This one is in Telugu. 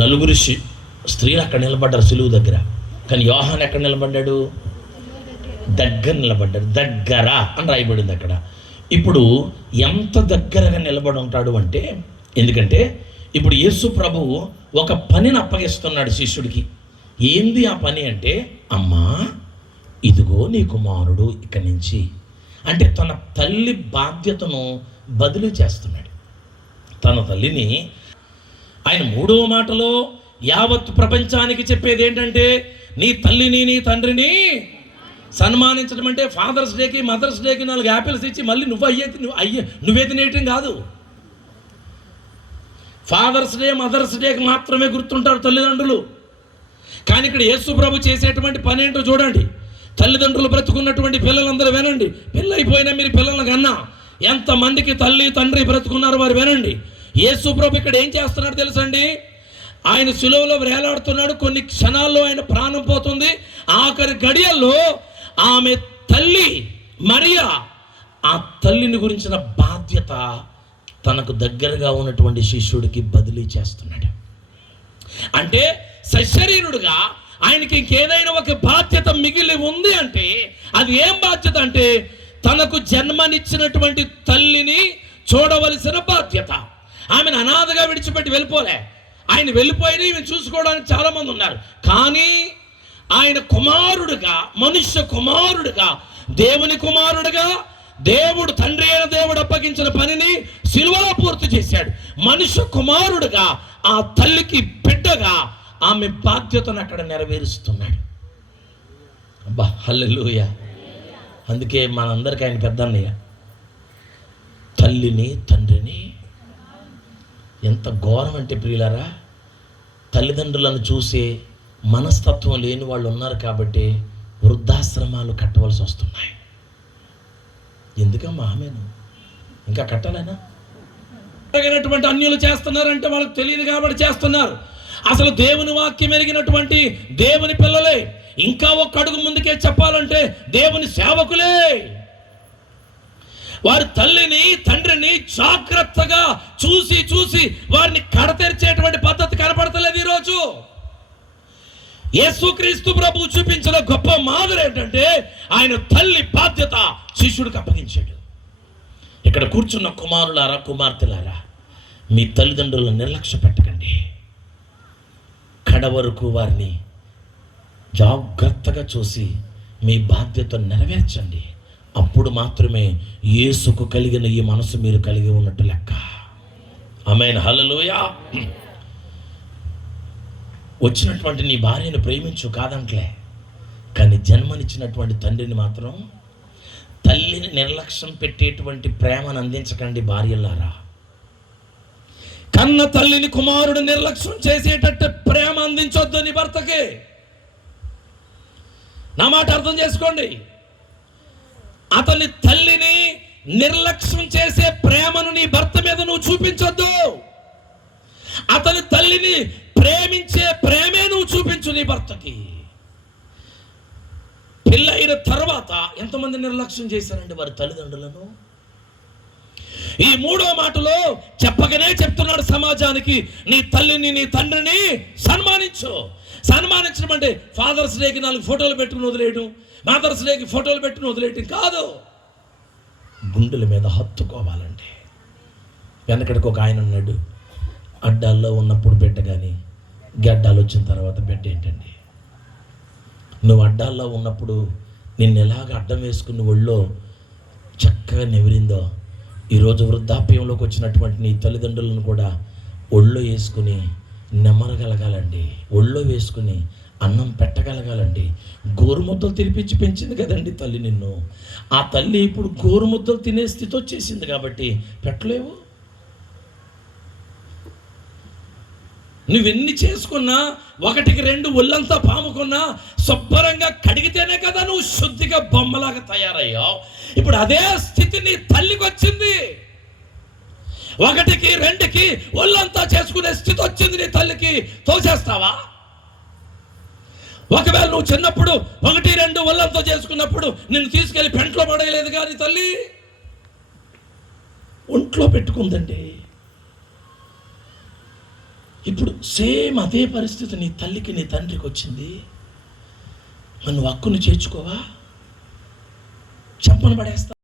నలుగురు స్త్రీలు అక్కడ నిలబడ్డారు సిలువు దగ్గర. కానీ యోహాను ఎక్కడ నిలబడ్డాడు? దగ్గర నిలబడ్డాడు. దగ్గర అని రాయబడింది అక్కడ. ఇప్పుడు ఎంత దగ్గరగా నిలబడి ఉంటాడు అంటే, ఎందుకంటే ఇప్పుడు యేసు ప్రభువు ఒక పనిని అప్పగిస్తున్నాడు శిష్యుడికి. ఏంది ఆ పని అంటే, అమ్మా ఇదిగో నీ కుమారుడు ఇక్కడి నుంచి అంటే తన తల్లి బాధ్యతను బదిలీ చేస్తున్నాడు. తన తల్లిని ఆయన 3వ మాటలో యావత్ ప్రపంచానికి చెప్పేది ఏంటంటే, నీ తల్లిని నీ తండ్రిని సన్మానించడం అంటే ఫాదర్స్ డేకి మదర్స్ డేకి 4 యాపిల్స్ ఇచ్చి మళ్ళీ నువ్వే తినేయటం కాదు. ఫాదర్స్ డే మదర్స్ డేకి మాత్రమే గుర్తుంటారు తల్లిదండ్రులు. కానీ ఇక్కడ యేసు ప్రభు చేసేటువంటి పని ఏంటో చూడండి. తల్లిదండ్రులు బ్రతుకున్నటువంటి పిల్లలందరూ వినండి. పెళ్ళైపోయినా మీరు పిల్లలను కన్నా ఎంతమందికి తల్లి తండ్రి బ్రతుకున్నారు వారు వినండి. యేసు ప్రభు ఇక్కడ ఏం చేస్తున్నాడు తెలుసండి? ఆయన సిలువలో వేలాడుతున్నాడు. కొన్ని క్షణాల్లో ఆయన ప్రాణం పోతుంది. ఆఖరి గడియల్లో ఆమె తల్లి మరియా ఆ తల్లిని గురించిన బాధ్యత తనకు దగ్గరగా ఉన్నటువంటి శిష్యుడికి బదిలీ చేస్తున్నాడు. అంటే సశరీరుడుగా ఆయనకి ఇంకేదైనా ఒక బాధ్యత మిగిలి ఉంది అంటే అది ఏం బాధ్యత అంటే, తనకు జన్మనిచ్చినటువంటి తల్లిని చూడవలసిన బాధ్యత. ఆమెను అనాథగా విడిచిపెట్టి వెళ్ళిపోలే. ఆయన వెళ్ళిపోయిన ఈమె చూసుకోవడానికి చాలామంది ఉన్నారు. కానీ ఆయన కుమారుడుగా, మనుష్య కుమారుడుగా, దేవుని కుమారుడుగా, దేవుడు తండ్రి అయిన దేవుడు అప్పగించిన పనిని సిలువలో పూర్తి చేశాడు. మనుష్య కుమారుడుగా ఆ తల్లికి బిడ్డగా ఆమె బాధ్యతను అక్కడ నెరవేరుస్తున్నాడు. అబ్బా హల్లెలూయా. అందుకే మనందరికీ ఆయన పెద్ద అన్నయ్య. తల్లిని తండ్రిని ఎంత ఘోరం అంటే ప్రియులారా, తల్లిదండ్రులను చూసే మనస్తత్వం లేని వాళ్ళు ఉన్నారు కాబట్టి వృద్ధాశ్రమాలు కట్టవలసి వస్తున్నాయి. ఎందుకమ్మా ఆమెను ఇంకా కట్టాలనా? ఎరిగినటువంటి అన్యులు చేస్తున్నారంటే వాళ్ళకి తెలియదు కాబట్టి చేస్తున్నారు. అసలు దేవుని వాక్యం ఎరిగినటువంటి దేవుని పిల్లలే, ఇంకా ఒక అడుగు ముందుకే చెప్పాలంటే దేవుని సేవకులే. వారి తల్లిని తండ్రిని జాగ్రత్తగా చూసి చూసి వారిని కడతెరిచేటువంటి పద్ధతి కనపడతలేదు ఈరోజు. యేసుక్రీస్తు ప్రభు చూపించిన గొప్ప మాదిరి ఏంటంటే ఆయన తల్లి బాధ్యత శిష్యుడికి అప్పగించాడు. ఇక్కడ కూర్చున్న కుమారులారా కుమార్తెలారా, మీ తల్లిదండ్రులను నిర్లక్ష్య పెట్టకండి. కడవరకు వారిని జాగ్రత్తగా చూసి మీ బాధ్యతను నెరవేర్చండి. అప్పుడు మాత్రమే యేసుకు కలిగిన ఈ మనసు మీరు కలిగి ఉన్నట్టు లెక్క. ఆమేన్ హల్లెలూయా. వచ్చినటువంటి నీ భార్యను ప్రేమించు కాదంట్లే, కానీ జన్మనిచ్చినటువంటి తండ్రిని మాత్రం, తల్లిని నిర్లక్ష్యం పెట్టేటువంటి ప్రేమను అందించకండి భార్యలారా. కన్న తల్లిని కుమారుడు నిర్లక్ష్యం చేసేటట్టు ప్రేమ అందించొద్దు నీ భర్తకి. నా మాట అర్థం చేసుకోండి. అతని తల్లిని నిర్లక్ష్యం చేసే ప్రేమను నీ భర్త మీద నువ్వు చూపించొద్దు. అతని తల్లిని ప్రేమించే ప్రేమే నువ్వు చూపించు నీ భర్తకి. పెళ్ళైన తర్వాత ఎంతమంది నిర్లక్ష్యం చేశారండి వారి తల్లిదండ్రులను? ఈ 3వ మాటలో చెప్పగానే చెప్తున్నాడు సమాజానికి, నీ తల్లిని నీ తండ్రిని సన్మానించు. సన్మానించడం అంటే ఫాదర్స్ డేకి 4 ఫోటోలు పెట్టుకుని వదిలేయడం, మదర్స్ డేకి ఫోటోలు పెట్టుకుని వదిలేయటం కాదు. గుండెల మీద హత్తుకోవాలండి. వెనకడికి ఒక ఆయన ఉన్నాడు, అడ్డాల్లో ఉన్నప్పుడు బిడ్డ కానీ గడ్డాలు వచ్చిన తర్వాత బిడ్డ ఏంటండి? నువ్వు అడ్డాల్లో ఉన్నప్పుడు నిన్ను ఎలాగ అడ్డం వేసుకుని ఒళ్ళో చక్కగా నెవిరిందో, ఈరోజు వృద్ధాప్యంలోకి వచ్చినటువంటి నీ తల్లిదండ్రులను కూడా ఒళ్ళో వేసుకుని నెమ్మరగలగాలండి. ఒళ్ళో వేసుకుని అన్నం పెట్టగలగాలండి. గోరుముద్దలు తినిపించి పెంచింది కదండి తల్లి నిన్ను. ఆ తల్లి ఇప్పుడు గోరుముద్దలు తినే స్థితి వచ్చేసింది కాబట్టి పెట్టలేవు. నువ్వెన్ని చేసుకున్నా, 1కి 2 ఒళ్ళంతా పాముకున్నా, శుభ్రంగా కడిగితేనే కదా నువ్వు శుద్ధిగా బొమ్మలాగా తయారయ్యావు. ఇప్పుడు అదే స్థితి నీ తల్లికి వచ్చింది. 1కి 2కి ఒళ్ళంతా చేసుకునే స్థితి వచ్చింది నీ తల్లికి. తోసేస్తావా? ఒకవేళ నువ్వు చిన్నప్పుడు 1, 2 ఒళ్ళంతా చేసుకున్నప్పుడు నిన్ను తీసుకెళ్లి పెంట్లో పడేయలేదు కానీ తల్లి ఒంట్లో పెట్టుకుందండి. ఇప్పుడు సేమ్ అదే పరిస్థితి నీ తల్లికి నీ తండ్రికి వచ్చింది, నువ్వు హక్కును చేర్చుకోవా? చంపను పడేస్తా.